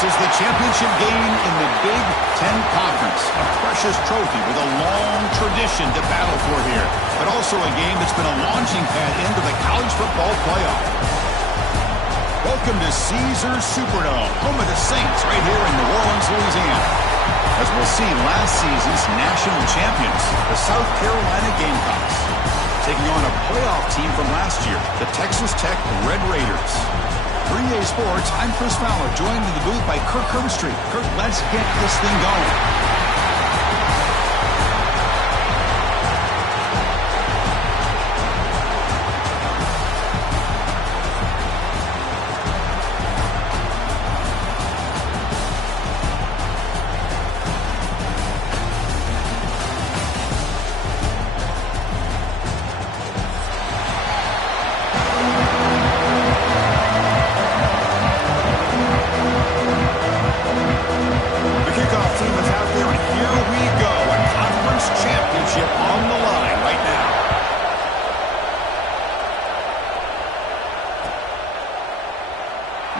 is the championship game in the Big Ten Conference. A precious trophy with a long tradition to battle for here, but also a game that's been a launching pad into the college football playoff. Welcome to Caesars Superdome, home of the Saints, right here in New Orleans, Louisiana. As we'll see, last season's national champions, the South Carolina Gamecocks, taking on a playoff team from last year, the Texas Tech Red Raiders. For EA Sports, I'm Chris Fowler, joined in the booth by Kirk Herbstreit. Kirk, let's get this thing going.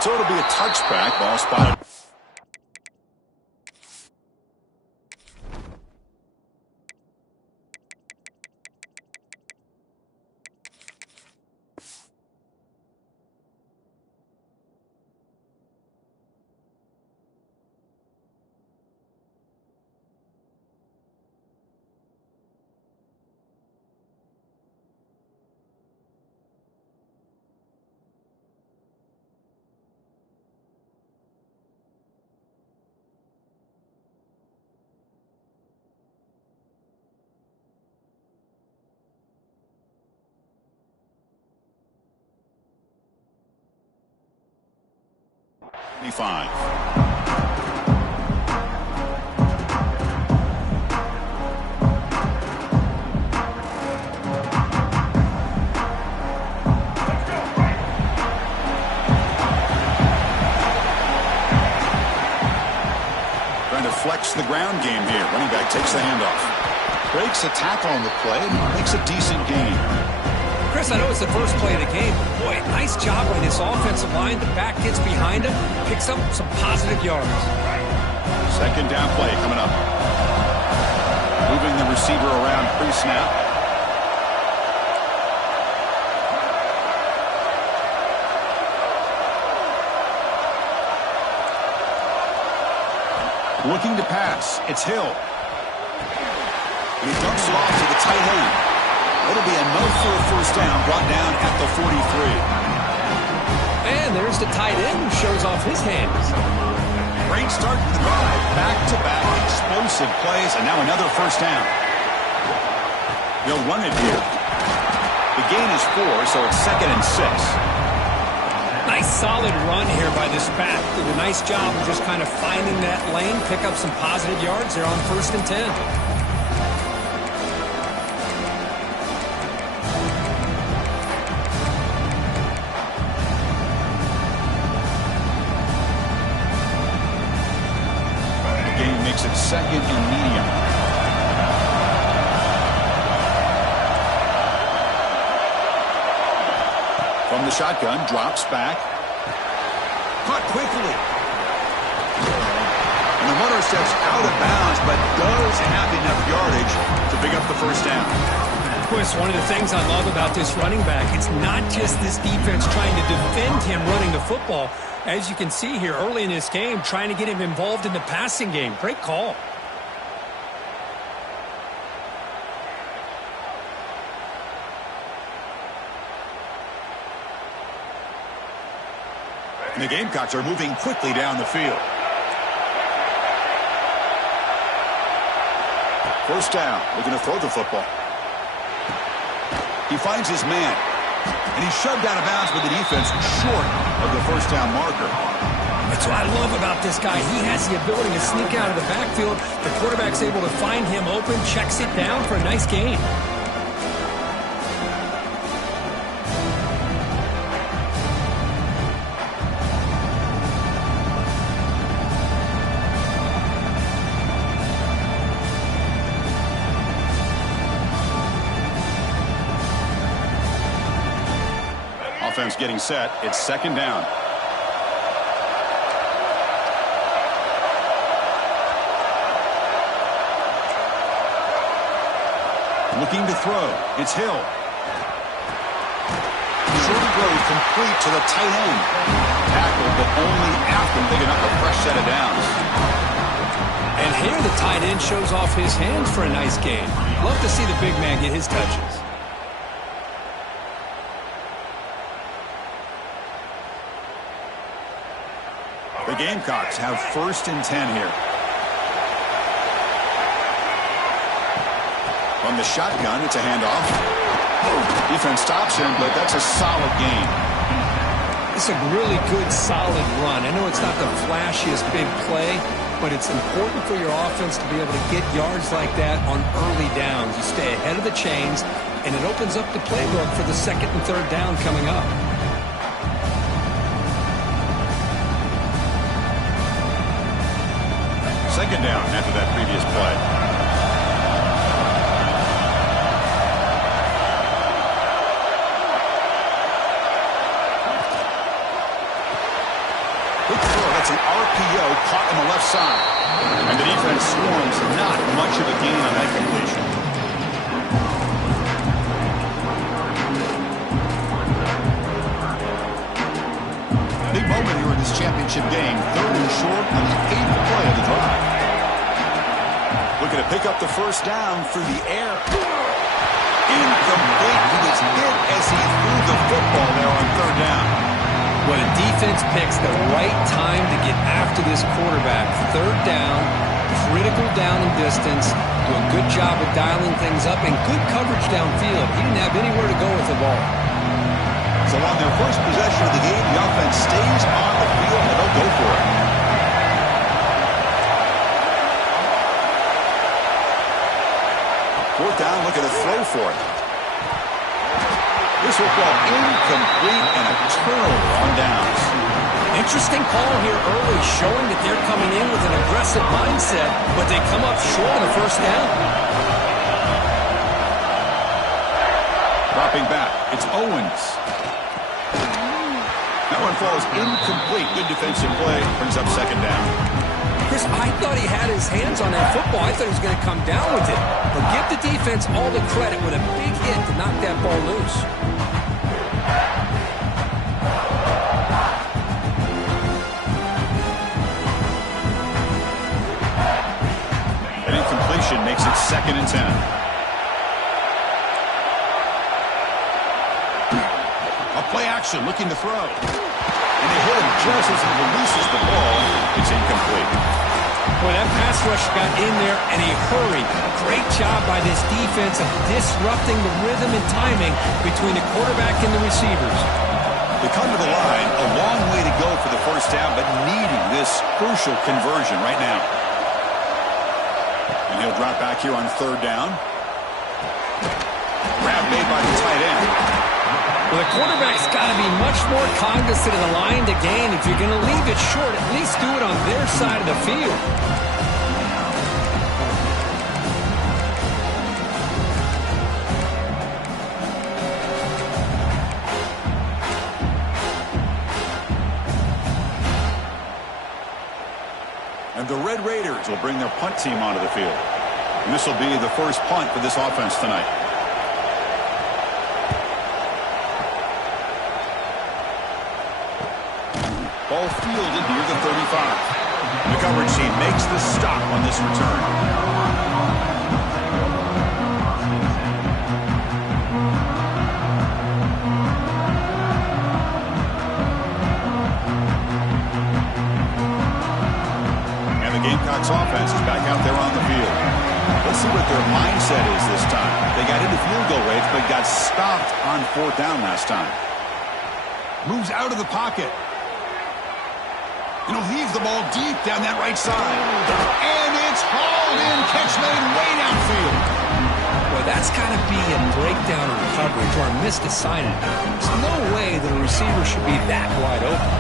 So it'll be a touchback, ball spotted. Trying to flex the ground game here. Running back takes the handoff. Breaks a tackle on the play and makes a decent gain. Chris, I know it's the first play of the game, but boy, nice job by this offensive line. The back gets behind him, picks up some positive yards. Second down play coming up. Moving the receiver around pre-snap. Looking to pass. It's Hill. And he dumps it off to the tight end. It'll be enough for a first down, brought down at the 43. And there's the tight end who shows off his hands. Great start to the drive. Back-to-back explosive plays, and now another first down. They'll run it here. The gain is 4, so it's 2nd and 6. Nice solid run here by this back. Did a nice job of just kind of finding that lane, pick up some positive yards. They're on 1st and 10. Makes it 2nd and medium. From the shotgun, drops back. Caught quickly. And the runner steps out of bounds, but does have enough yardage to pick up the first down. Chris, one of the things I love about this running back, it's not just this defense trying to defend him running the football. As you can see here early in this game, trying to get him involved in the passing game. Great call. And the Gamecocks are moving quickly down the field. First down, looking to throw the football. He finds his man. And he's shoved out of bounds with the defense short of the first down marker. That's what I love about this guy. He has the ability to sneak out of the backfield. The quarterback's able to find him open, checks it down for a nice gain. Offense getting set. It's 2nd down. looking to throw. It's Hill. Short throw complete to the tight end. Tackled, but only after picking up a fresh set of downs. And here the tight end shows off his hands for a nice gain. Love to see the big man get his touches. The Gamecocks have 1st and 10 here. From the shotgun, it's a handoff. Defense stops him, but that's a solid gain. It's a really good, solid run. I know it's not the flashiest big play, but it's important for your offense to be able to get yards like that on early downs. You stay ahead of the chains, and it opens up the playbook for the 2nd and 3rd down coming up. Second down after that previous play. Quick throw. That's an RPO caught on the left side. And the defense swarms. Not much of a gain on that completion. Big moment here in this championship game. 3rd and short on the 8th play of the drive. Looking to pick up the 1st down through the air. Incomplete. He gets hit as he threw the football there on 3rd down. When a defense picks the right time to get after this quarterback, 3rd down, critical down and distance, do a good job of dialing things up, and good coverage downfield. He didn't have anywhere to go with the ball. So on their first possession of the game, the offense stays on the field and they'll go for it. 4th down, looking to throw for it. This will fall incomplete and a turnover on downs. Interesting call here early, showing that they're coming in with an aggressive mindset, but they come up short on the 1st down. Dropping back, it's Owens. That one falls incomplete. Good defensive play. Brings up 2nd down. Chris, I thought he had his hands on that football. I thought he was going to come down with it. But give the defense all the credit with a big hit to knock that ball loose. An incompletion makes it 2nd and 10. Play action, looking to throw. And they hit him just as he releases the ball. It's incomplete. Boy, that pass rush got in there in a hurry. Great job by this defense of disrupting the rhythm and timing between the quarterback and the receivers. They come to the line, a long way to go for the 1st down, but needing this crucial conversion right now. And he'll drop back here on 3rd down. Grab made by the tight end. Well, the quarterback's got to be much more cognizant of the line to gain. If you're going to leave it short, at least do it on their side of the field. And the Red Raiders will bring their punt team onto the field. And this will be the first punt for this offense tonight. Ball fielded near the 35. The coverage team makes the stop on this return. And the Gamecocks offense is back out there on the field. Let's see what their mindset is this time. They got into field goal range, but got stopped on 4th down last time. Moves out of the pocket. And he'll leave the ball deep down that right side. And it's hauled in. Catch made way downfield. Boy, that's got to be a breakdown in coverage or a missed assignment. There's no way that a receiver should be that wide open.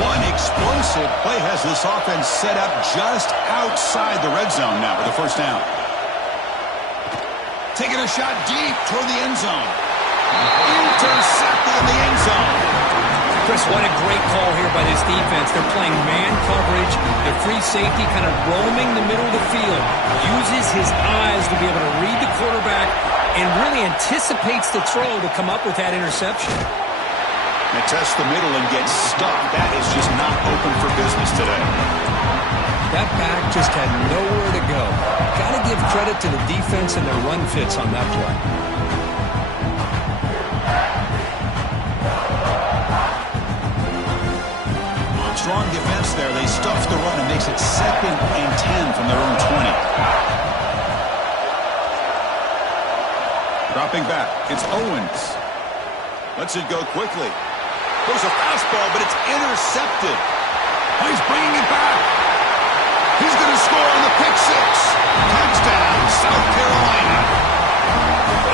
One explosive play has this offense set up just outside the red zone now for the 1st down. Taking a shot deep toward the end zone. Intercepted in the end zone. Chris, what a great call here by this defense. They're playing man coverage. The free safety kind of roaming the middle of the field. Uses his eyes to be able to read the quarterback and really anticipates the throw to come up with that interception. They test the middle and get stuck. That is just not open for business today. That back just had nowhere to go. Got to give credit to the defense and their run fits on that play. On strong defense there, they stuff the run and makes it 2nd and 10 from their own 20. Dropping back, it's Owens. Lets it go quickly. Goes a fastball, but it's intercepted. Oh, he's bringing it back. He's going to score on the pick six. Touchdown, South Carolina.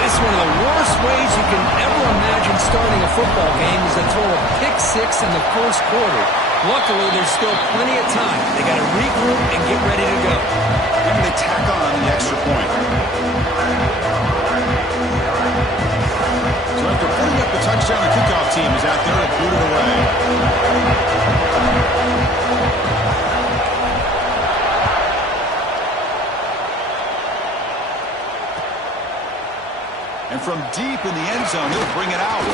It's one of the worst ways you can ever imagine starting a football game is to throw a pick six in the first quarter. Luckily, there's still plenty of time. They got to regroup and get ready to go. And they tack on the extra point. So after putting up the touchdown, the kickoff team is out there to boot it away. And from deep in the end zone, he'll bring it out.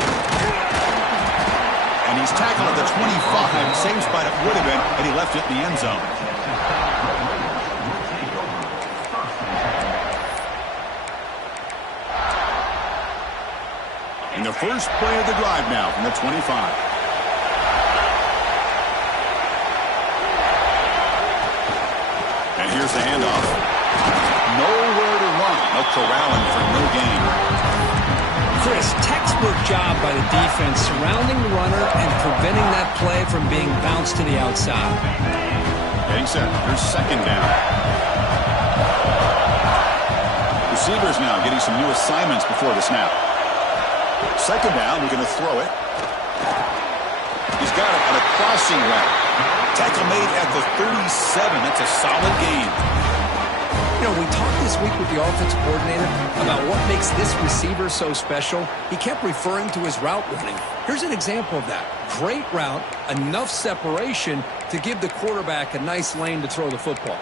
And he's tackled at the 25, same spot it would have been had he left it in the end zone. In the first play of the drive now from the 25. And here's the handoff. Nowhere to run. They'll corral him for no gain. Chris, textbook job by the defense surrounding the runner and preventing that play from being bounced to the outside. Getting set. Here's 2nd down. Receivers now getting some new assignments before the snap. 2nd down, we're going to throw it. He's got it on a crossing route. Tackle made at the 37. That's a solid gain. You know, we talked this week with the offensive coordinator about what makes this receiver so special. He kept referring to his route running. Here's an example of that. Great route, enough separation to give the quarterback a nice lane to throw the football.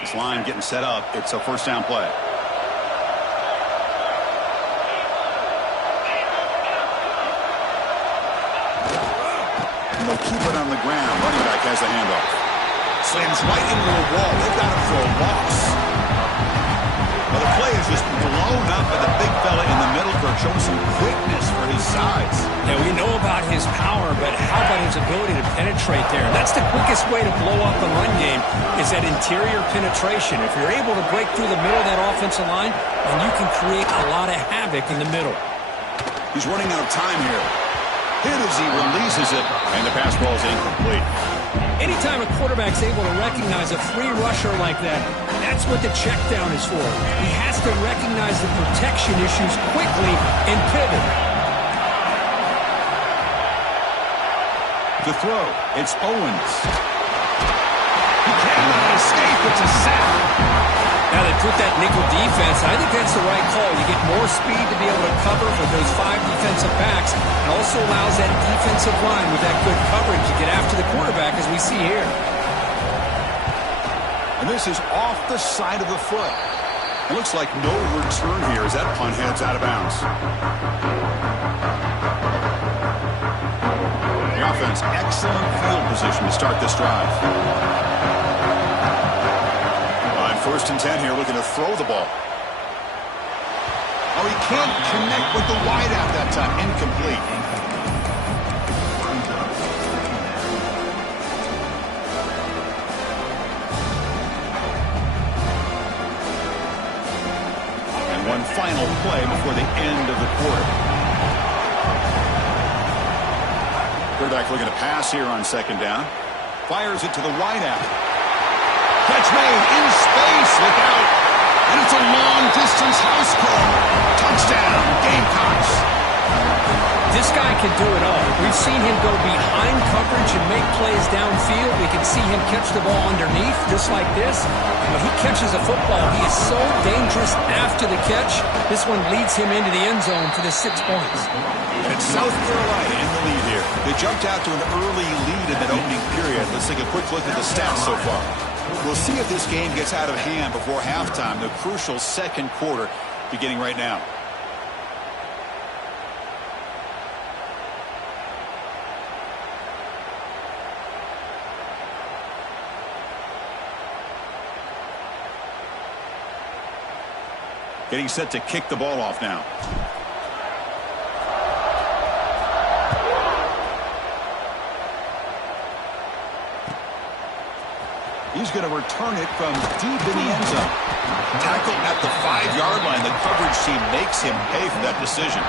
This line getting set up. It's a 1st down play. And they'll keep it on the ground. Running back has the handoff. Slams right into a wall. They've got him for a loss. Well, the play is just blown up by the big fella in the middle for showing some quickness for his size. Yeah, we know about his power, but how about his ability to penetrate there? That's the quickest way to blow up a run game is that interior penetration. If you're able to break through the middle of that offensive line, then you can create a lot of havoc in the middle. He's running out of time here. Hit as he releases it, and the pass ball is incomplete. Anytime a quarterback's able to recognize a free rusher like that, that's what the check down is for. He has to recognize the protection issues quickly and pivot. To throw, it's Owens. He cannot escape. It's a sack. Now they put that nickel defense. I think that's the right call. You get more speed to be able to cover for those 5 defensive backs. It also allows that defensive line with that good coverage to get after the quarterback as we see here. And this is off the side of the foot. It looks like no return here as that punt heads out of bounds. The offense, excellent field position to start this drive. On 1st and 10 here, looking to throw the ball. Oh, he can't connect with the wideout that time. Incomplete. And one final play before the end of the quarter. Quarterback looking to pass here on 2nd down. Fires it to the wideout. Catch made in space, look out. And it's a long-distance house call. Touchdown, Gamecocks. This guy can do it all. We've seen him go behind coverage and make plays downfield. We can see him catch the ball underneath, just like this. When he catches a football, he is so dangerous after the catch. This one leads him into the end zone for the 6 points. And it's South Carolina in the lead here. They jumped out to an early lead in that opening period. Let's take a quick look at the stats so far. We'll see if this game gets out of hand before halftime. The crucial second quarter beginning right now. Getting set to kick the ball off now. He's going to return it from deep in the end zone. Tackle at the 5-yard line. The coverage team makes him pay for that decision.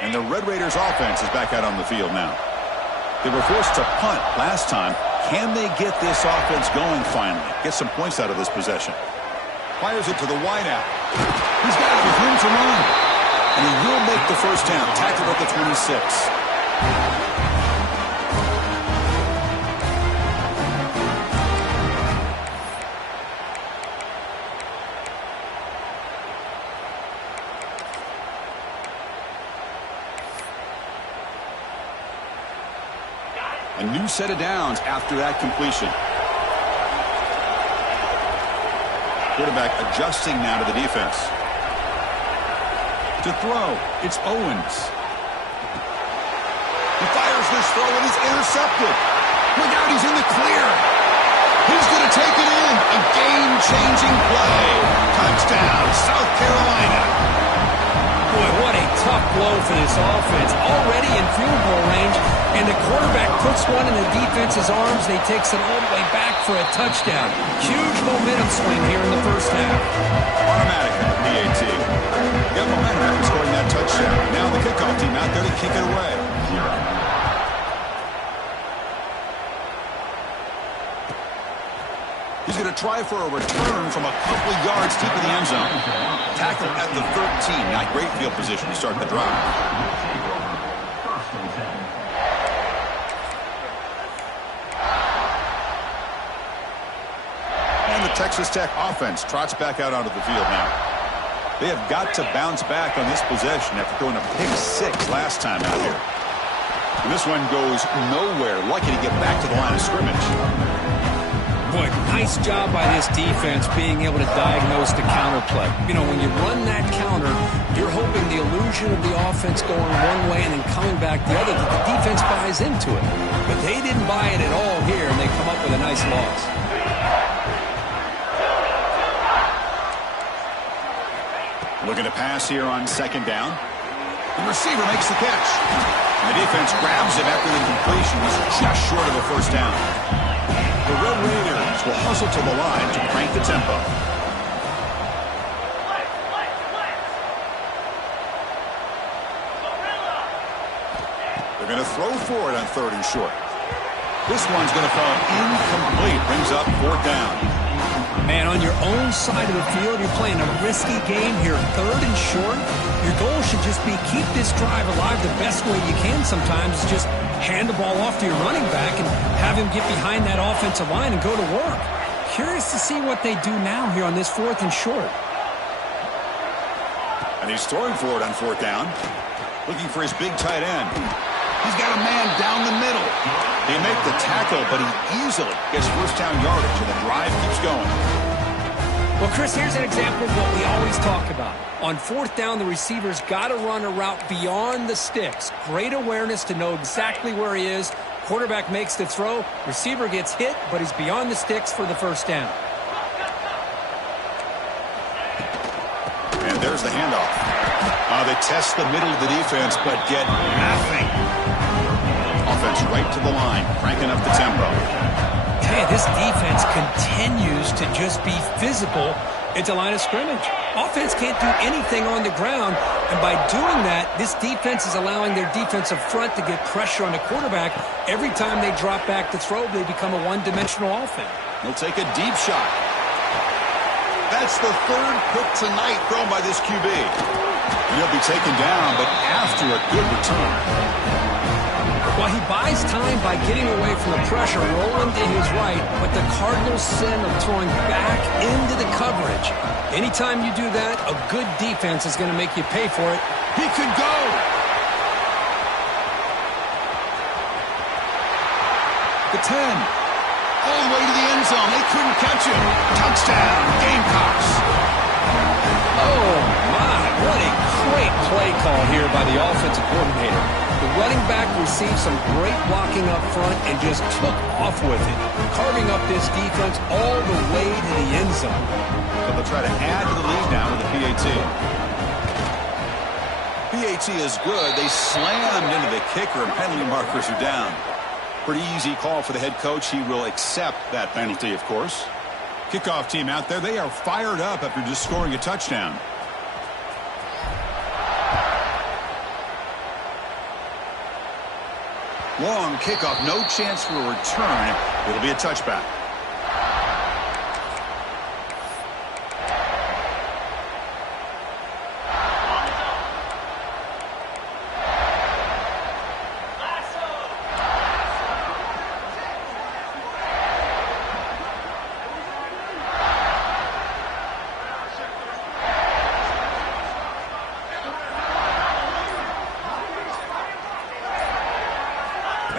And the Red Raiders offense is back out on the field now. They were forced to punt last time. Can they get this offense going finally? Get some points out of this possession. Fires it to the wideout. He's got it with room to run. And he will make the first down. Tackled at the 26. A new set of downs after that completion. Quarterback adjusting now to the defense. To throw, it's Owens. He fires this throw and it's intercepted. Look out, he's in the clear. He's going to take it in. A game-changing play. Touchdown, South Carolina. Boy, what a tough blow for this offense. Already in field goal range, and the quarterback puts one in the defense's arms, and he takes it all the way back for a touchdown. Huge momentum swing here in the first half. Automatic at the PAT. Got momentum after scoring that touchdown. Now the kickoff team out there to kick it away. He's going to try for a return from a couple of yards deep in the end zone. Tackle at the 13. Not great field position to start the drive. And the Texas Tech offense trots back out onto the field now. They have got to bounce back on this possession after throwing a pick 6 last time out here. And this one goes nowhere. Lucky to get back to the line of scrimmage. Boy, nice job by this defense being able to diagnose the counter play. You know, when you run that counter, you're hoping the illusion of the offense going one way and then coming back the other, that the defense buys into it. But they didn't buy it at all here, and they come up with a nice loss. Looking to pass here on second down. The receiver makes the catch. And the defense grabs him after the completion. He's just short of a first down. The Red Raiders will hustle to the line to crank the tempo. They're going to throw for it on 3rd and short. This one's going to fall incomplete. Brings up 4th down. Man, on your own side of the field, you're playing a risky game here. 3rd and short. Your goal should just be keep this drive alive the best way you can sometimes. Just hand the ball off to your running back and have him get behind that offensive line and go to work. Curious to see what they do now here on this 4th and short. And he's throwing for it on 4th down. Looking for his big tight end. He's got a man down the middle. They make the tackle, but he easily gets first down yardage, and the drive keeps going. Well, Chris, here's an example of what we always talk about. On 4th down, the receiver's got to run a route beyond the sticks. Great awareness to know exactly where he is. Quarterback makes the throw. Receiver gets hit, but he's beyond the sticks for the first down. And there's the handoff. They test the middle of the defense, but get nothing. Offense right to the line, cranking up the tempo. Hey, this defense continues to just be physical at the line of scrimmage. Offense can't do anything on the ground, and by doing that, this defense is allowing their defensive front to get pressure on the quarterback. Every time they drop back to throw, they become a one-dimensional offense. He'll take a deep shot. That's the 3rd pick tonight thrown by this QB. He'll be taken down, but after a good return. Well, he buys time by getting away from the pressure, rolling to his right, but the Cardinals' sin of throwing back into the coverage Anytime you do that, a good defense is going to make you pay for it. He could go. The 10. All the way to the end zone. They couldn't catch him. Touchdown, Gamecocks. Oh, my. What a great play call here by the offensive coordinator. The running back received some great blocking up front and just took off with it, carving up this defense all the way to the end zone. So they'll try to add to the lead now with the PAT. PAT is good. They slammed into the kicker, and penalty markers are down. Pretty easy call for the head coach. He will accept that penalty, of course. Kickoff team out there. They are fired up after just scoring a touchdown. Long kickoff, no chance for a return. It'll be a touchback.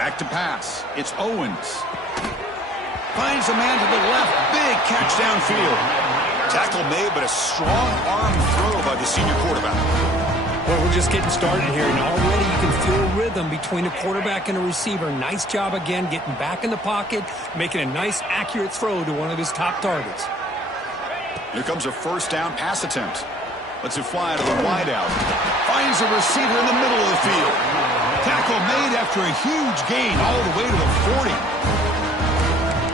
Back to pass. It's Owens. Finds a man to the left. Big catch downfield. Tackle made, but a strong arm throw by the senior quarterback. Well, we're just getting started here, and already you can feel rhythm between a quarterback and a receiver. Nice job again getting back in the pocket, making a nice, accurate throw to one of his top targets. Here comes a first down pass attempt. Lets it fly to the wideout. Finds a receiver in the middle of the field. Tackle made after a huge gain all the way to the 40.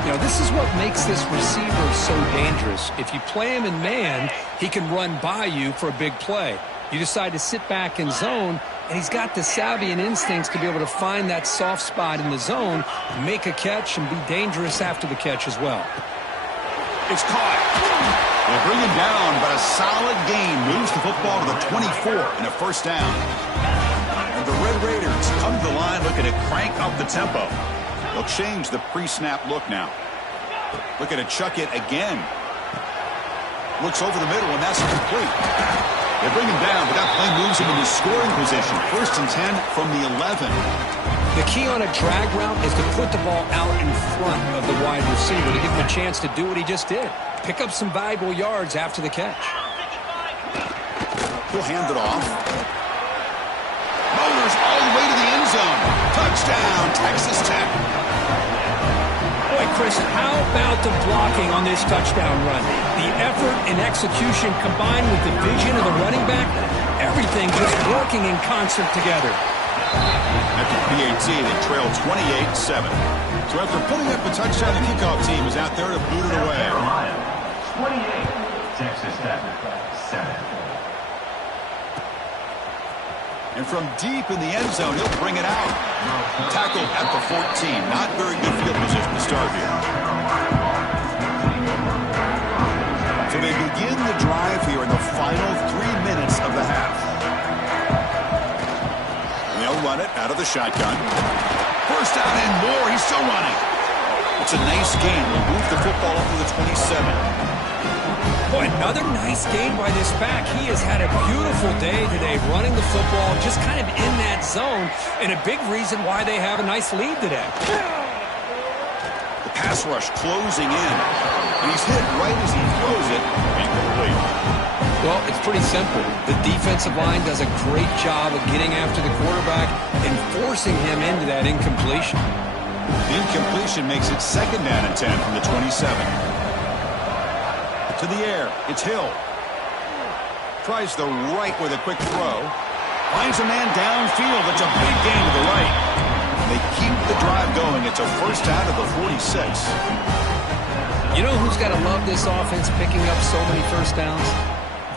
You know, this is what makes this receiver so dangerous. If you play him in man, he can run by you for a big play. You decide to sit back in zone, and he's got the savvy and instincts to be able to find that soft spot in the zone, make a catch, and be dangerous after the catch as well. It's caught. They'll bring him down, but a solid gain moves the football to the 24 and a first down. And the Red Raiders come to the line looking to crank up the tempo. They'll change the pre-snap look now. Looking to chuck it again. Looks over the middle, and that's complete. They bring him down, but that play moves him into scoring position. First and 10 from the 11. The key on a drag route is to put the ball out in front of the wide receiver to give him a chance to do what he just did. Pick up some valuable yards after the catch. He'll hand it off. Motors all the way to the end zone. Touchdown, Texas Tech. Boy, Chris, how about the blocking on this touchdown run? The effort and execution combined with the vision of the running back, everything just working in concert together. After PAT, they trail 28-7. So after putting up a touchdown, the kickoff team is out there to boot it away. Carolina, 28, Texas Tech, 7. And from deep in the end zone, he'll bring it out. Tackled at the 14. Not very good field position to start here. So they begin the drive here in the final 3 minutes of the half. They'll run it out of the shotgun. First down and more. He's still running. It's a nice gain. We'll move the football up to the 27. Boy, another nice game by this back. He has had a beautiful day today running the football, just kind of in that zone, and a big reason why they have a nice lead today. The pass rush closing in, and he's hit right as he throws it. Incomplete. Well, it's pretty simple. The defensive line does a great job of getting after the quarterback and forcing him into that incompletion. The incompletion makes it second down and 10 from the 27. To the air, it's Hill. Tries the right with a quick throw. Finds a man downfield. It's a big gain to the right. They keep the drive going. It's a first down at the 46. You know who's got to love this offense picking up so many first downs?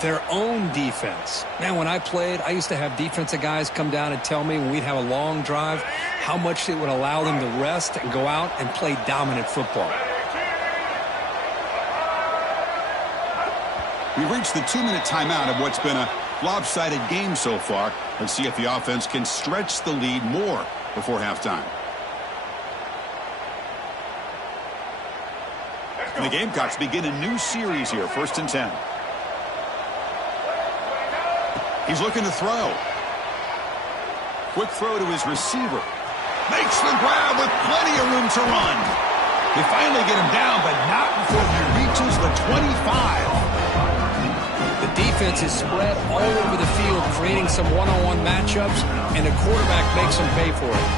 Their own defense. Man, when I played, I used to have defensive guys come down and tell me when we'd have a long drive how much it would allow them to rest and go out and play dominant football. We reached the 2-minute timeout of what's been a lopsided game so far. Let's see if the offense can stretch the lead more before halftime. And the Gamecocks begin a new series here, first and 10. He's looking to throw. Quick throw to his receiver. Makes the grab with plenty of room to run. They finally get him down, but not before he reaches the 25. The defense is spread all over the field, creating some one-on-one matchups, and the quarterback makes them pay for it.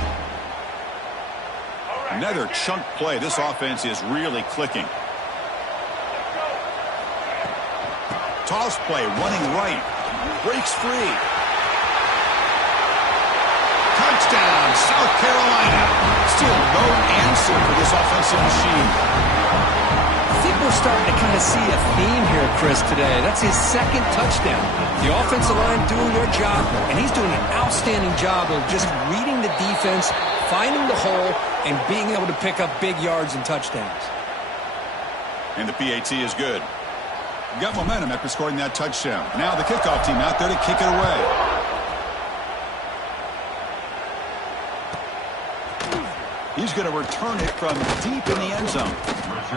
Another chunk play. This offense is really clicking. Toss play, running right. Breaks free. Touchdown, South Carolina. Still no answer for this offensive machine. I think we're starting to kind of see a theme here, Chris, today. That's his second touchdown. The offensive line doing their job, and he's doing an outstanding job of just reading the defense, finding the hole, and being able to pick up big yards and touchdowns. And the PAT is good. Got momentum after scoring that touchdown. Now the kickoff team out there to kick it away. He's going to return it from deep in the end zone.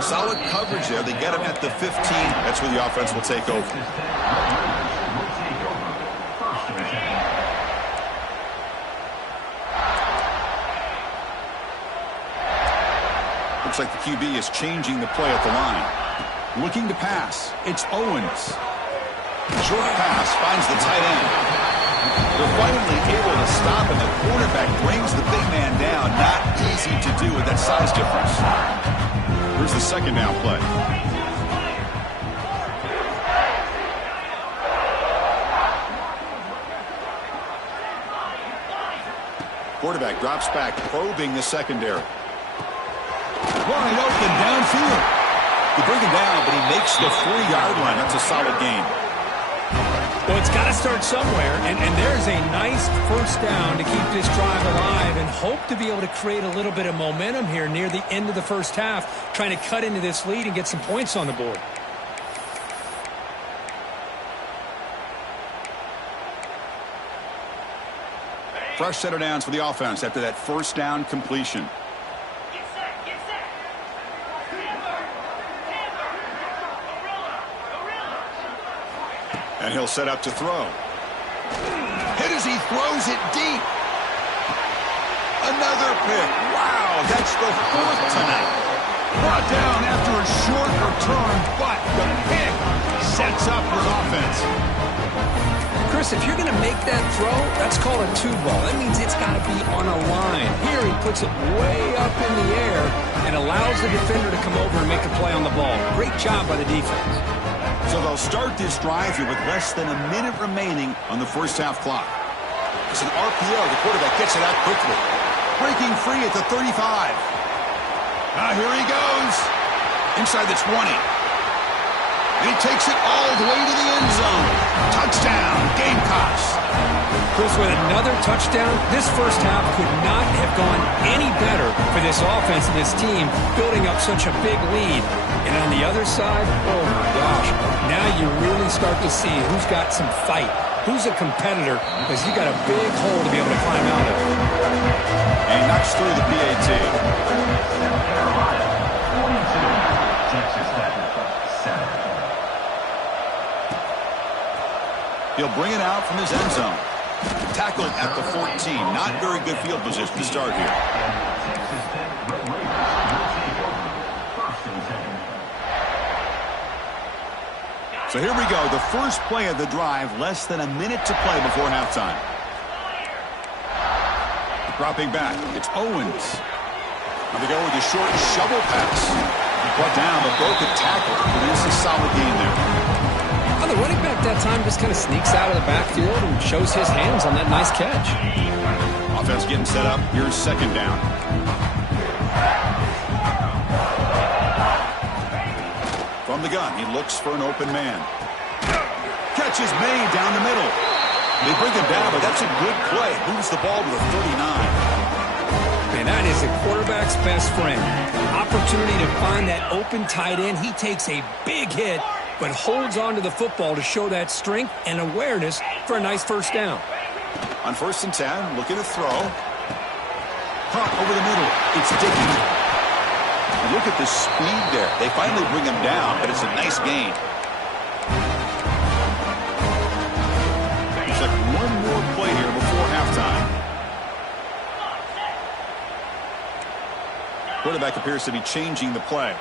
Solid coverage there. They get him at the 15. That's where the offense will take over. Looks like the QB is changing the play at the line. Looking to pass. It's Owens. Short pass finds the tight end. They're finally able to stop, and the quarterback brings the big man down. Not easy to do with that size difference. Here's the second down play. Quarterback drops back, probing the secondary. Wide open downfield. They bring him down, but he makes the 4-yard line. That's a solid gain. Well, it's got to start somewhere, and there's a nice first down to keep this drive alive and hope to be able to create a little bit of momentum here near the end of the first half, trying to cut into this lead and get some points on the board. Fresh set of downs for the offense after that first down completion. And he'll set up to throw. Hit as he throws it deep. Another pick. Wow, that's the fourth tonight. Brought down after a short return, but the pick sets up his offense. Chris, if you're going to make that throw, that's called a two-ball. That means it's got to be on a line. Here he puts it way up in the air and allows the defender to come over and make a play on the ball. Great job by the defense. So they'll start this drive here with less than a minute remaining on the first half clock. It's an RPO. The quarterback gets it out quickly. Breaking free at the 35. Here he goes. Inside the 20. And he takes it all the way to the end zone. Touchdown, Gamecocks. Chris, with another touchdown, this first half could not have gone any better for this offense and this team, building up such a big lead. And on the other side, oh my gosh, now you really start to see who's got some fight, who's a competitor, because you got a big hole to be able to climb out of. And he knocks through the PAT. He'll bring it out from his end zone. Tackled at the 14. Not very good field position to start here. So here we go. The first play of the drive. Less than a minute to play before halftime. Dropping back. It's Owens. And they go with a short shovel pass. Brought down, but broke a tackle. But it's a solid game there. The running back that time just kind of sneaks out of the backfield and shows his hands on that nice catch. Offense getting set up. Here's second down. From the gun, he looks for an open man. Catch is made down the middle. They bring him down, but that's a good play. Moves the ball to the 39. And that is a quarterback's best friend. Opportunity to find that open tight end. He takes a big hit, but holds on to the football to show that strength and awareness for a nice first down. On 1st and 10, looking to throw. Pump over the middle. It's Dickey. And look at the speed there. They finally bring him down, but it's a nice gain. Looks like one more play here before halftime. Quarterback appears to be changing the play.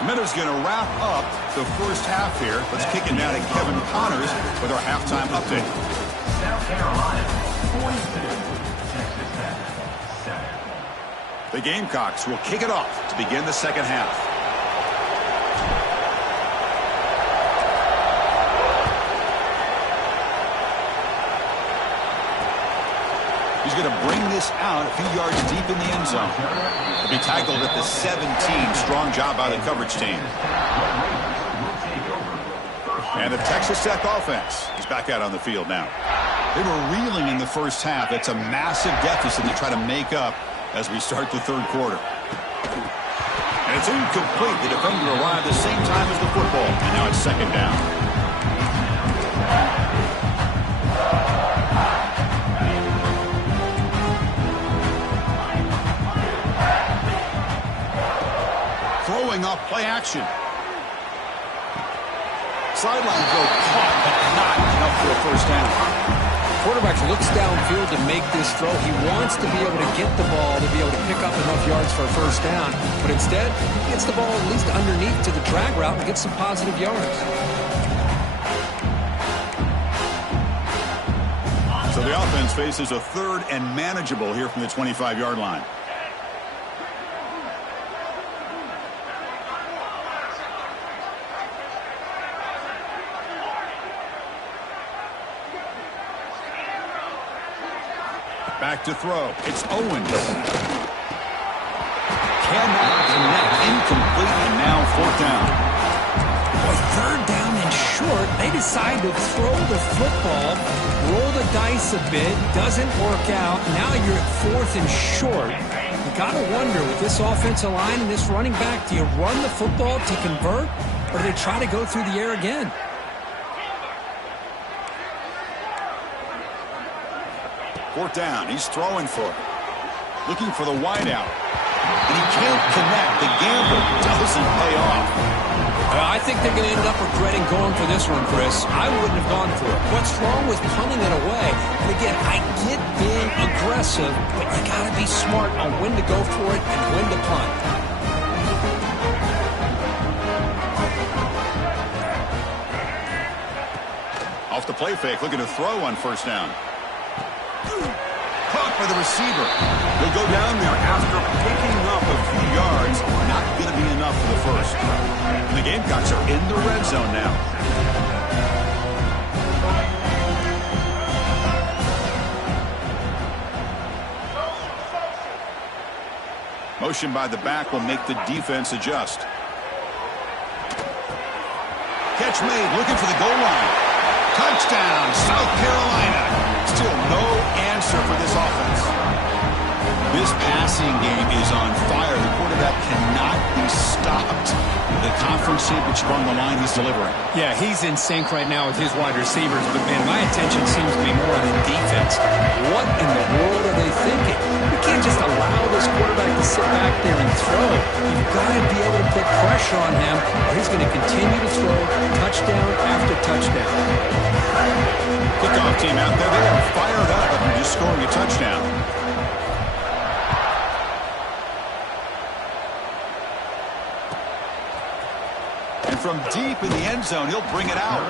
The Miners going to wrap up the first half here. Let's kick it now to Kevin Connors with our halftime update. South Carolina, 42. Texas Tech, 7. The Gamecocks will kick it off to begin the second half. He's going to bring this out a few yards deep in the end zone. He'll be tackled at the 17. Strong job by the coverage team. And the Texas Tech offense is back out on the field now. They were reeling in the first half. It's a massive deficit to try to make up as we start the third quarter. And it's incomplete. The defender arrived the same time as the football. And now it's second down. Throwing off play action. Sideline throw caught, but not enough for a first down. Quarterback looks downfield to make this throw. He wants to be able to get the ball to be able to pick up enough yards for a first down. But instead, he gets the ball at least underneath to the drag route and gets some positive yards. So the offense faces a third and manageable here from the 25-yard line. Back to throw. It's Owens. Cannot connect. Incomplete, and now fourth down. Boy, third down and short. They decide to throw the football, roll the dice a bit. Doesn't work out. Now you're at fourth and short. You got to wonder, with this offensive line and this running back, do you run the football to convert, or do they try to go through the air again? Fourth down. He's throwing for it. Looking for the wideout. And he can't connect. The gamble doesn't pay off. I think they're going to end up regretting going for this one, Chris. I wouldn't have gone for it. What's wrong with punting it away? And again, I get being aggressive, but you got to be smart on when to go for it and when to punt. Off the play fake, looking to throw on first down. Caught by the receiver. He'll go down there after picking up a few yards. Not going to be enough for the first. And the Gamecocks are in the red zone now. Motion by the back will make the defense adjust. Catch made, looking for the goal line. Touchdown, South Carolina. Still no answer for this offense. This passing game is on fire. The quarterback cannot be stopped. The conference championship on the line he's delivering. Yeah, he's in sync right now with his wide receivers, but man, my attention seems to be more on the defense. What in the world are they thinking? You can't just allow this quarterback to sit back there and throw. You've got to be able to put pressure on him, or he's going to continue to throw touchdown after touchdown. Kickoff team out there. They are fired up after just scoring a touchdown. And from deep in the end zone, he'll bring it out.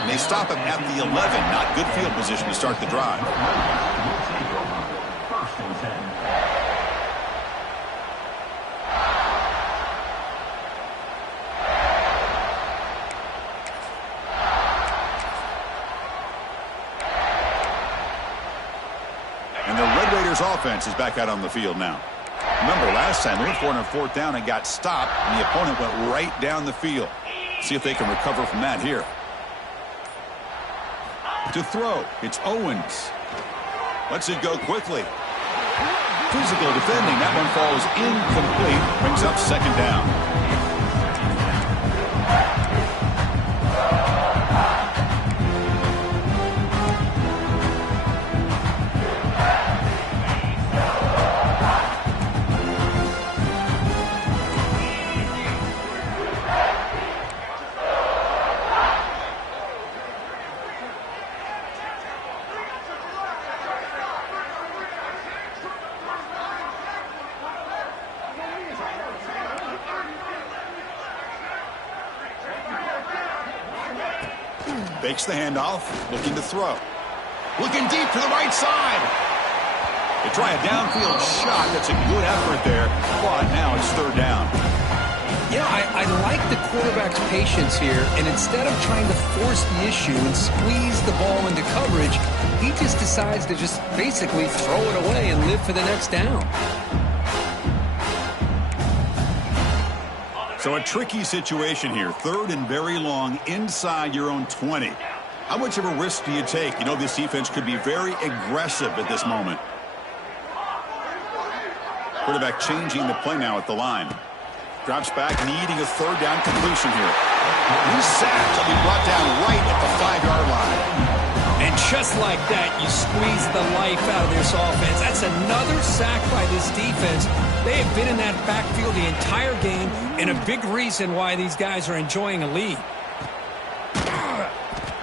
And they stop him at the 11. Not good field position to start the drive. First and 10. And the Red Raiders offense is back out on the field now. Remember, last time they went for it on fourth down and got stopped, and the opponent went right down the field. See if they can recover from that here. To throw, it's Owens. Lets it go quickly. Physical defending. That one falls incomplete. Brings up second down. Fakes the handoff, looking to throw. Looking deep to the right side. They try a downfield shot. That's a good effort there, but now it's third down. Yeah, I like the quarterback's patience here, and instead of trying to force the issue and squeeze the ball into coverage, he just decides to just basically throw it away and live for the next down. So a tricky situation here. Third and very long inside your own 20. How much of a risk do you take? You know, this defense could be very aggressive at this moment. Quarterback changing the play now at the line. Drops back, needing a third down completion here. He's sacked. He'll be brought down right at the 5-yard line. And just like that, you squeeze the life out of this offense. That's another sack by this defense. They have been in that backfield the entire game, and a big reason why these guys are enjoying a lead.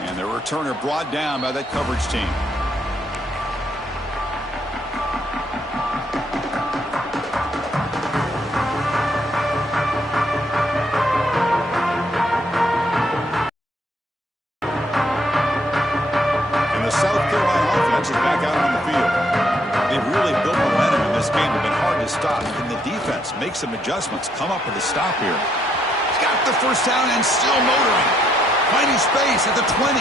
And the returner brought down by that coverage team. Make some adjustments. Come up with a stop here. He's got the first down and still motoring. Finding space at the 20.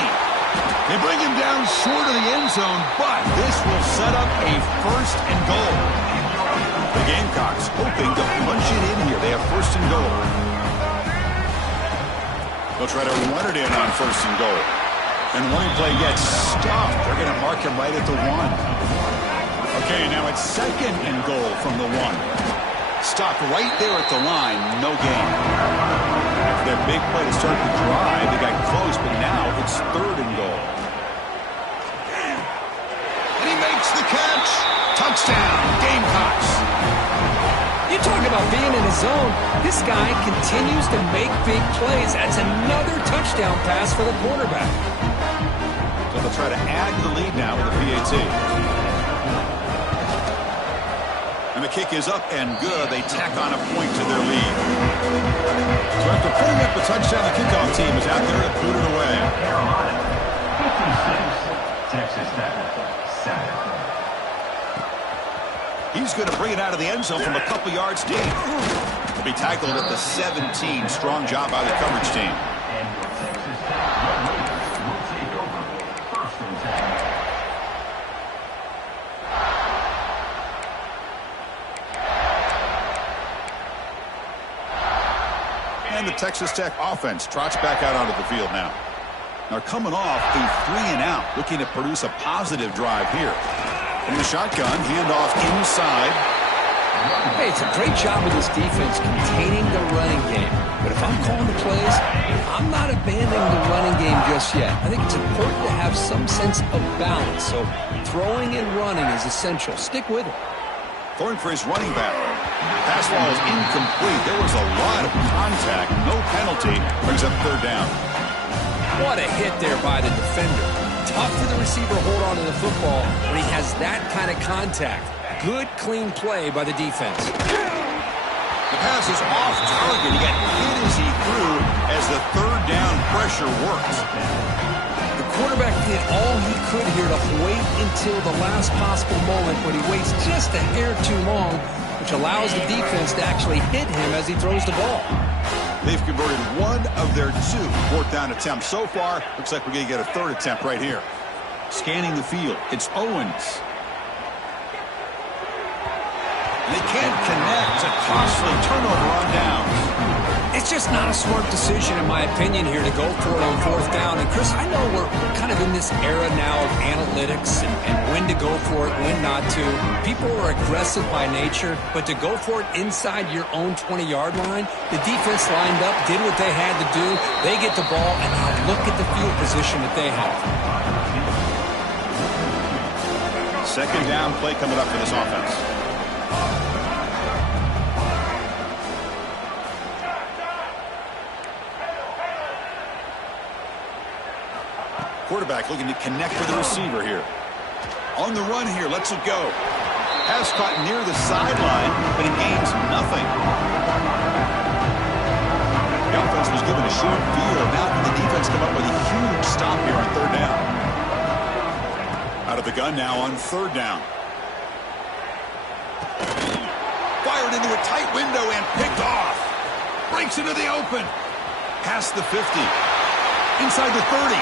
They bring him down short of the end zone, but this will set up a first and goal. The Gamecocks hoping to punch it in here. They have first and goal. They'll try to run it in on first and goal. And one play gets stopped. They're going to mark him right at the 1. Okay, now it's second and goal from the 1. Stopped right there at the line, no gain. After that big play to start the drive, they got close, but now it's third and goal. And he makes the catch. Touchdown, Gamecocks. You talk about being in his zone. This guy continues to make big plays. That's another touchdown pass for the quarterback. So they'll try to add to the lead now with the PAT. And the kick is up and good. They tack on a point to their lead. So after putting up a touchdown, the kickoff team is out there to boot it away. Carolina, 56, Texas Tech, 7. He's going to bring it out of the end zone from a couple yards deep. He'll be tackled at the 17. Strong job by the coverage team. And Texas Tech will take over first and 10. And the Texas Tech offense trots back out onto the field now. They're coming off a 3-and-out, looking to produce a positive drive here. In the shotgun, handoff inside. Hey, it's a great job of this defense containing the running game. But if I'm calling the plays, I'm not abandoning the running game just yet. I think it's important to have some sense of balance. So throwing and running is essential. Stick with it. Throwing for his running back. Pass ball is incomplete. There was a lot of contact. No penalty. Brings up third down. What a hit there by the defender. Tough for the receiver to hold on to the football when he has that kind of contact. Good, clean play by the defense. The pass is off target. He got hit as he threw as the third down pressure works. The quarterback did all he could here to wait until the last possible moment, but he waits just a hair too long, which allows the defense to actually hit him as he throws the ball. They've converted one of their 2 fourth down attempts so far. Looks like we're going to get a third attempt right here. Scanning the field. It's Owens. They can't connect. A costly turnover on downs. It's just not a smart decision, in my opinion, here to go for it on fourth down. And, Chris, I know we're kind of in this era now of analytics and when to go for it, when not to. People are aggressive by nature, but to go for it inside your own 20-yard line, the defense lined up, did what they had to do. They get the ball, and now look at the field position that they have. Second down play coming up for this offense. Quarterback looking to connect with the receiver here. On the run here, lets it go. Pass caught near the sideline, but he gains nothing. The offense was given a short field. Now can the defense come up with a huge stop here gun now on third down. Fired into a tight window and picked off. Breaks into the open. Past the 50. Inside the 30.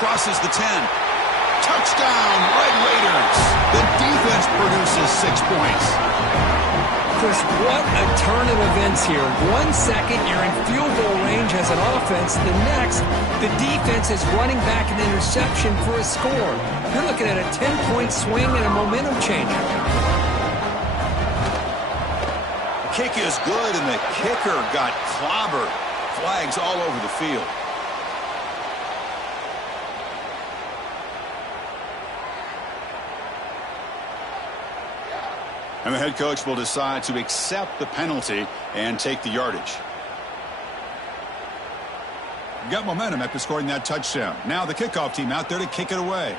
Crosses the 10. Touchdown, Red Raiders. The defense produces 6 points. Chris, what a turn of events here. 1 second, you're in field goal range as an offense. The next, the defense is running back an interception for a score. You're looking at a 10-point swing and a momentum changer. Kick is good, and the kicker got clobbered. Flags all over the field. And the head coach will decide to accept the penalty and take the yardage. Got momentum after scoring that touchdown. Now the kickoff team out there to kick it away.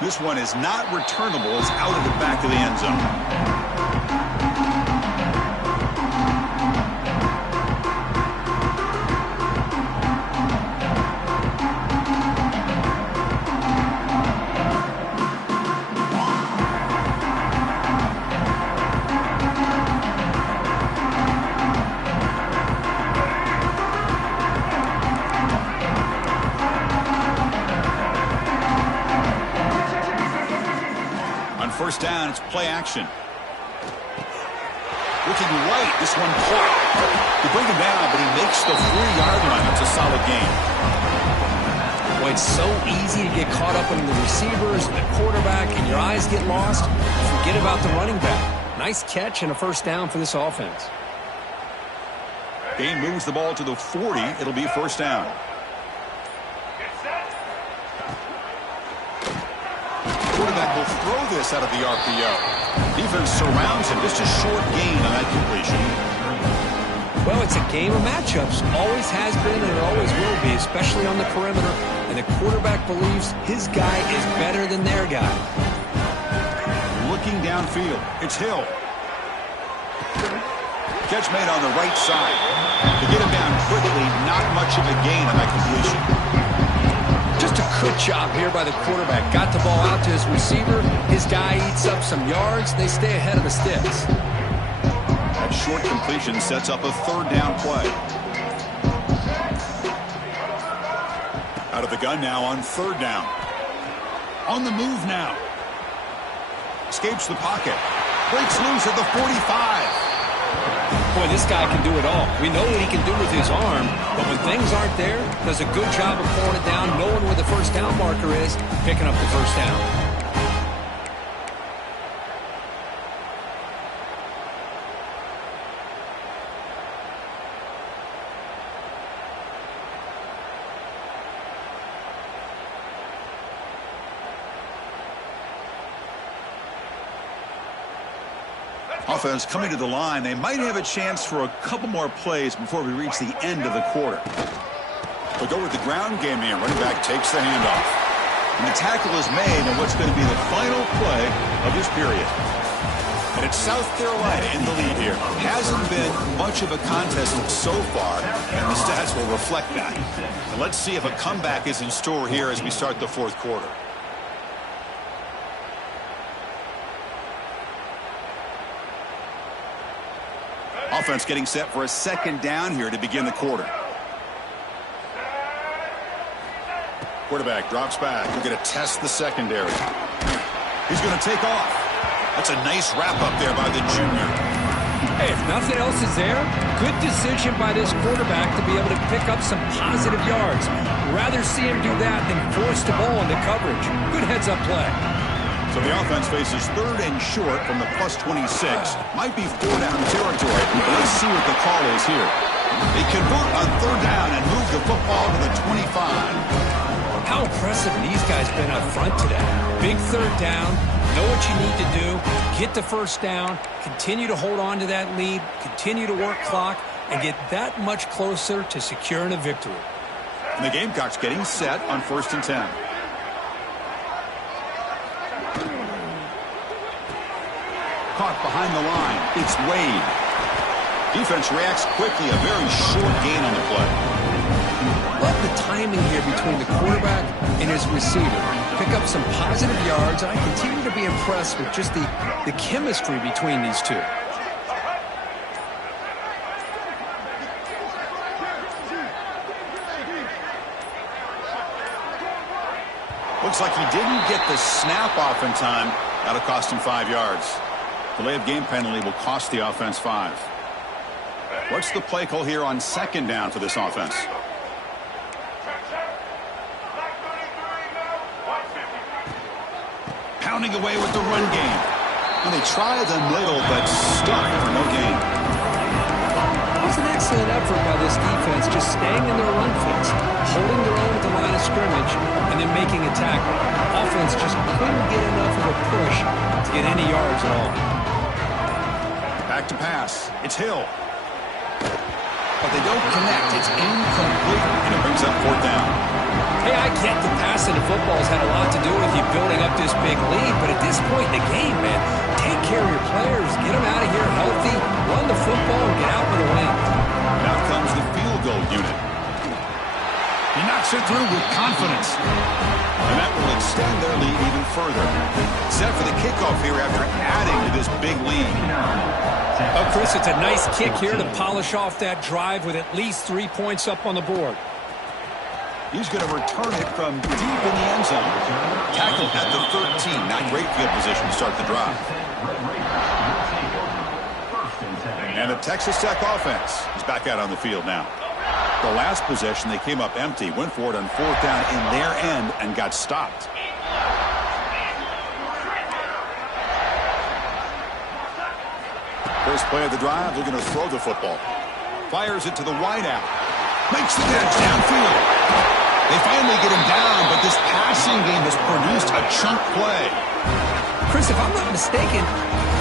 This one is not returnable. It's out of the back of the end zone. First down, it's play action. Looking right, this one caught. You bring him down, but he makes the 3-yard line. That's a solid gain. Boy, it's so easy to get caught up in the receivers and the quarterback, and your eyes get lost. Forget about the running back. Nice catch and a first down for this offense. Gain moves the ball to the 40. It'll be first down. Quarterback will throw this out of the RPO. Defense surrounds him. Just a short gain on that completion. Well, it's a game of matchups. Always has been and it always will be, especially on the perimeter. And the quarterback believes his guy is better than their guy. Looking downfield. It's Hill. Catch made on the right side. To get him down quickly, not much of a gain on that completion. Just a good job here by the quarterback. Got the ball out to his receiver. His guy eats up some yards. They stay ahead of the sticks. That short completion sets up a third down play. Out of the gun now on third down. On the move now. Escapes the pocket. Breaks loose at the 45. Boy, this guy can do it all. We know what he can do with his arm, but when things aren't there, does a good job of pulling it down, knowing where the first down marker is, picking up the first down. Offense coming to the line. They might have a chance for a couple more plays before we reach the end of the quarter. We'll go with the ground game here. Running back takes the handoff. And the tackle is made on what's going to be the final play of this period. And it's South Carolina in the lead here. Hasn't been much of a contest so far, and the stats will reflect that. And let's see if a comeback is in store here as we start the fourth quarter. Offense getting set for a second down here to begin the quarter. Quarterback drops back. We're going to test the secondary. He's going to take off. That's a nice wrap up there by the junior. Hey, if nothing else is there, good decision by this quarterback to be able to pick up some positive yards. Rather see him do that than force the ball into coverage. Good heads-up play. So the offense faces third and short from the plus 26. Might be 4-down territory. Let's see what the call is here. They convert on third down and move the football to the 25. How impressive these guys been up front today. Big third down. Know what you need to do. Get the first down. Continue to hold on to that lead. Continue to work clock. And get that much closer to securing a victory. And the Gamecocks getting set on 1st and 10. Caught behind the line. It's Wade. Defense reacts quickly, a very short gain on the play. Love the timing here between the quarterback and his receiver. Pick up some positive yards. I continue to be impressed with just the chemistry between these two. Looks like he didn't get the snap off in time. That'll cost him 5 yards. Delay of game penalty will cost the offense 5. What's the play call here on second down for this offense? Pounding away with the run game. And they try the middle, but stuck for no gain. It was an excellent effort by this defense, just staying in their run fits, holding their own at the line of scrimmage, and then making a tackle. Offense just couldn't get enough of a push to get any yards at all. Back to pass. It's Hill. But they don't connect. It's incomplete, and it brings up 4th down. Hey, I get the passing of football has had a lot to do with you building up this big lead, but at this point in the game, man, take care of your players, get them out of here healthy, run the football, and get out with a win. Now comes the field goal unit. He knocks it through with confidence. And that will extend their lead even further. Set for the kickoff here after adding to this big lead. Oh, Chris, it's a nice kick here to polish off that drive with at least 3 points up on the board. He's going to return it from deep in the end zone. Tackle at the 13. Not great field position to start the drive. And the Texas Tech offense is back out on the field now. The last possession, they came up empty, went for it on 4th down in their end, and got stopped. First play of the drive, they're going to throw the football. Fires it to the wideout. Makes the catch downfield. They finally get him down, but this passing game has produced a chunk play. Chris, if I'm not mistaken,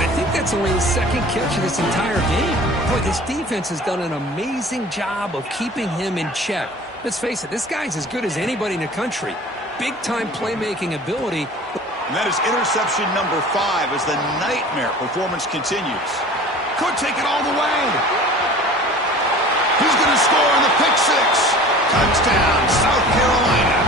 I think that's only the second catch of this entire game. Boy, this defense has done an amazing job of keeping him in check. Let's face it, this guy's as good as anybody in the country. Big-time playmaking ability. And that is interception number 5 as the nightmare performance continues. Could take it all the way. He's going to score on the pick 6. Touchdown, South Carolina.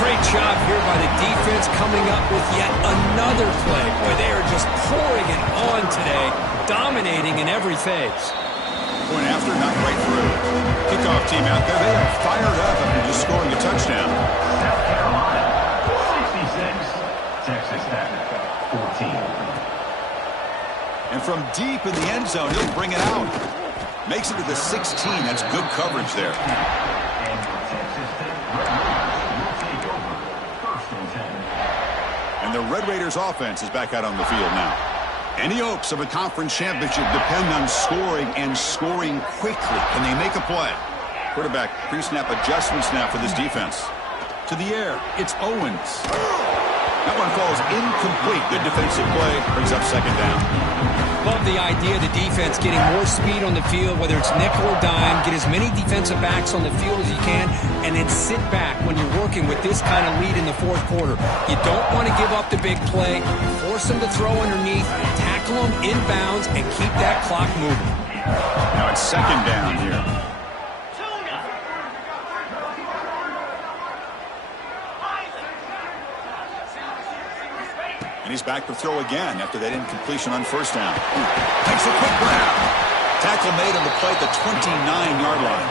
Great job here by the defense coming up with yet another play. Boy, they are just pouring it on today, dominating in every phase. Point after, not right through. Kickoff team out there. They are fired up after just scoring a touchdown. South Carolina, 66. Texas Tech, 14. And from deep in the end zone, he'll bring it out. Makes it to the 16. That's good coverage there. And Texas Tech will take over 1st and 10. And the Red Raiders offense is back out on the field now. Any hopes of a conference championship depend on scoring and scoring quickly. Can they make a play? Quarterback pre-snap adjustments now for this defense. To the air, it's Owens. That one falls incomplete. Good defensive play. Brings up 2nd down. Love the idea of the defense getting more speed on the field, whether it's nickel or dime, get as many defensive backs on the field as you can, and then sit back when you're working with this kind of lead in the 4th quarter. You don't want to give up the big play, force them to throw underneath, tackle them inbounds, and keep that clock moving. Now it's 2nd down here. And he's back to throw again after that incompletion on 1st down. Takes a quick grab. Tackle made on the play at the 29-yard line.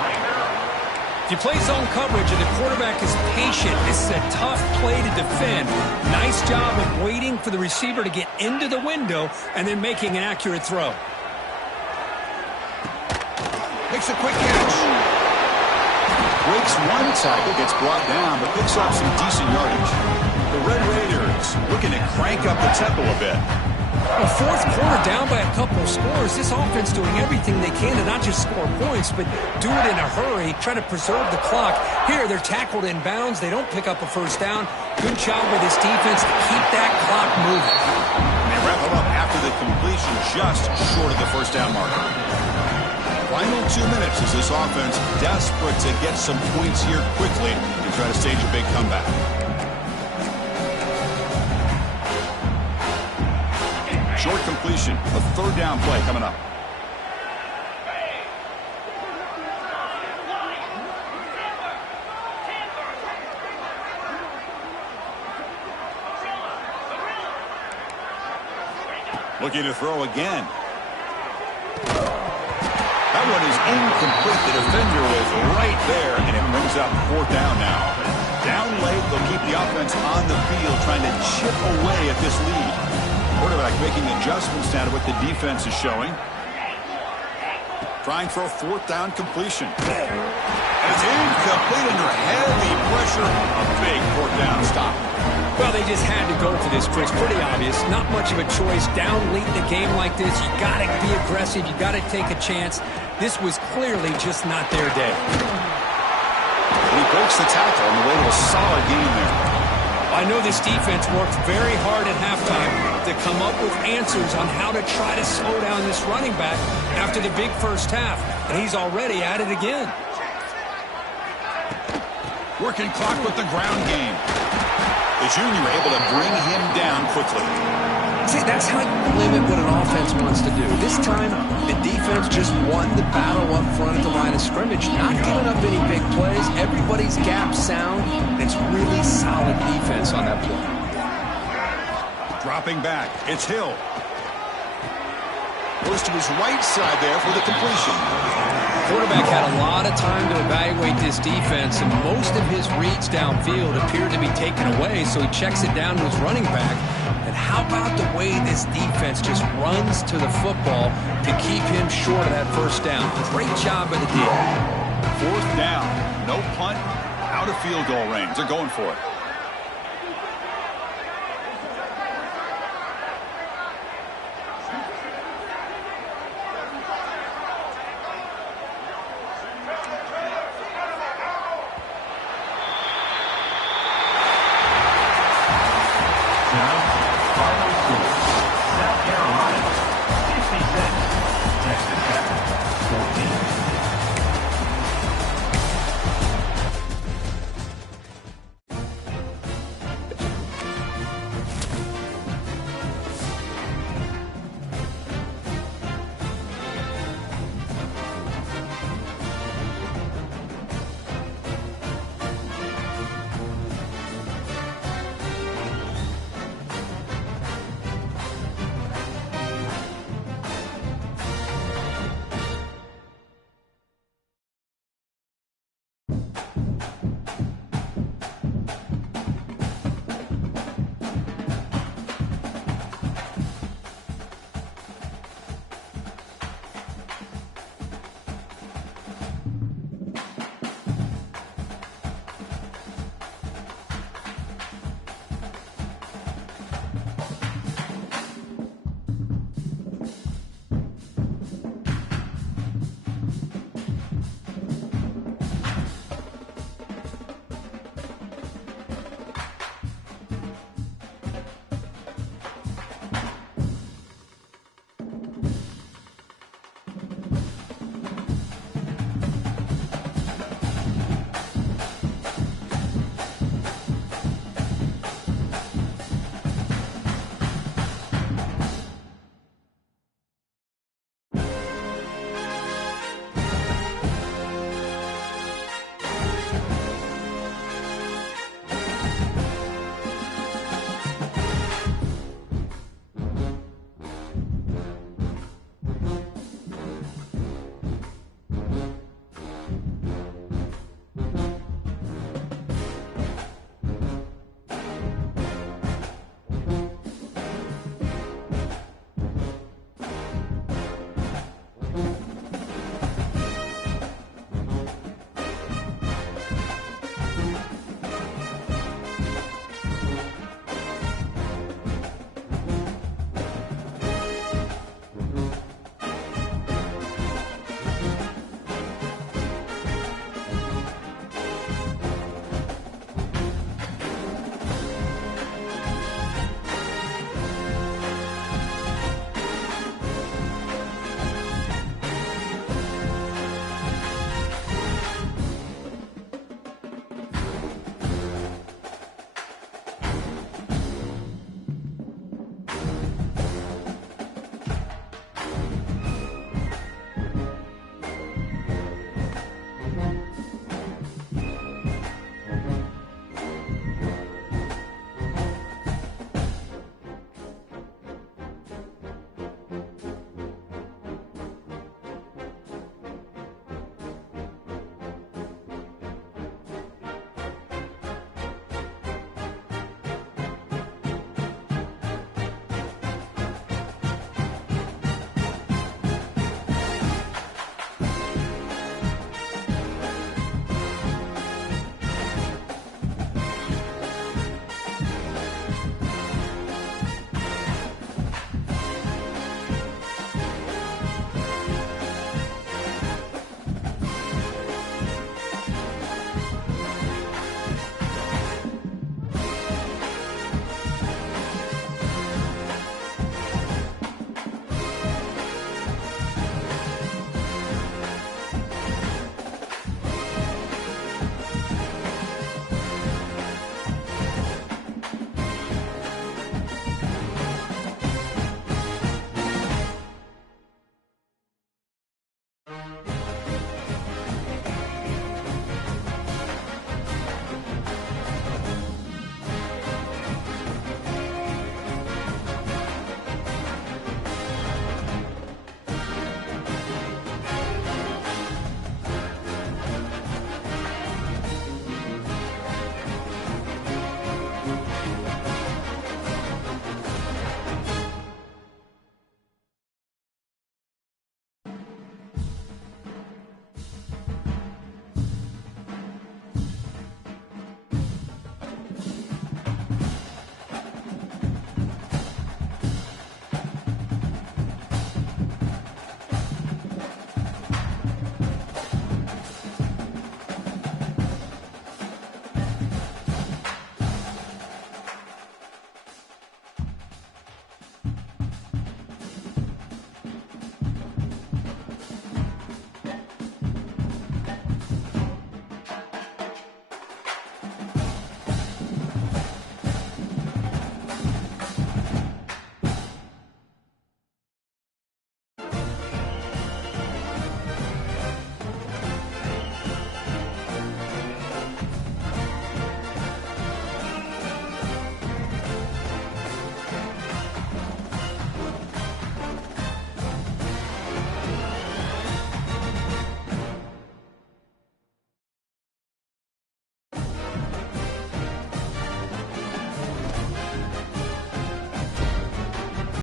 If you play zone coverage and the quarterback is patient, this is a tough play to defend. Nice job of waiting for the receiver to get into the window and then making an accurate throw. Makes a quick catch. Breaks one tackle, gets brought down, but picks up some decent yardage. The Red Raiders looking to crank up the tempo a bit. A 4th quarter down by a couple of scores. This offense doing everything they can to not just score points, but do it in a hurry, try to preserve the clock. Here, they're tackled in bounds. They don't pick up a 1st down. Good job by this defense to keep that clock moving. And they wrap it up after the completion just short of the 1st down marker. Final 2 minutes as this offense desperate to get some points here quickly and try to stage a big comeback. Short completion, a 3rd down play coming up. Looking to throw again. That one is incomplete. The defender was right there, and it brings up fourth down now. Down late, they'll keep the offense on the field, trying to chip away at this lead. Quarterback making adjustments now to what the defense is showing. Trying for a fourth down completion. And it's incomplete under heavy pressure. A big fourth down stop. Well, they just had to go for this, Chris. Pretty obvious. Not much of a choice. Down late in a game like this, you got to be aggressive. You got to take a chance. This was clearly just not their day. And he breaks the tackle on the way to a solid game there. I know this defense worked very hard at halftime to come up with answers on how to try to slow down this running back after the big first half. And he's already at it again. Working clock with the ground game. The junior able to bring him down quickly. See, that's how you limit what an offense wants to do. This time, the defense just won the battle up front at the line of scrimmage. Not giving up any big plays. Everybody's gap sound. It's really solid defense on that play. Dropping back. It's Hill. Goes to his right side there for the completion. Quarterback had a lot of time to evaluate this defense, and most of his reads downfield appeared to be taken away, so he checks it down to his running back. And how about the way this defense just runs to the football to keep him short of that first down? Great job by the D. Fourth down. No punt. Out of field goal range. They're going for it.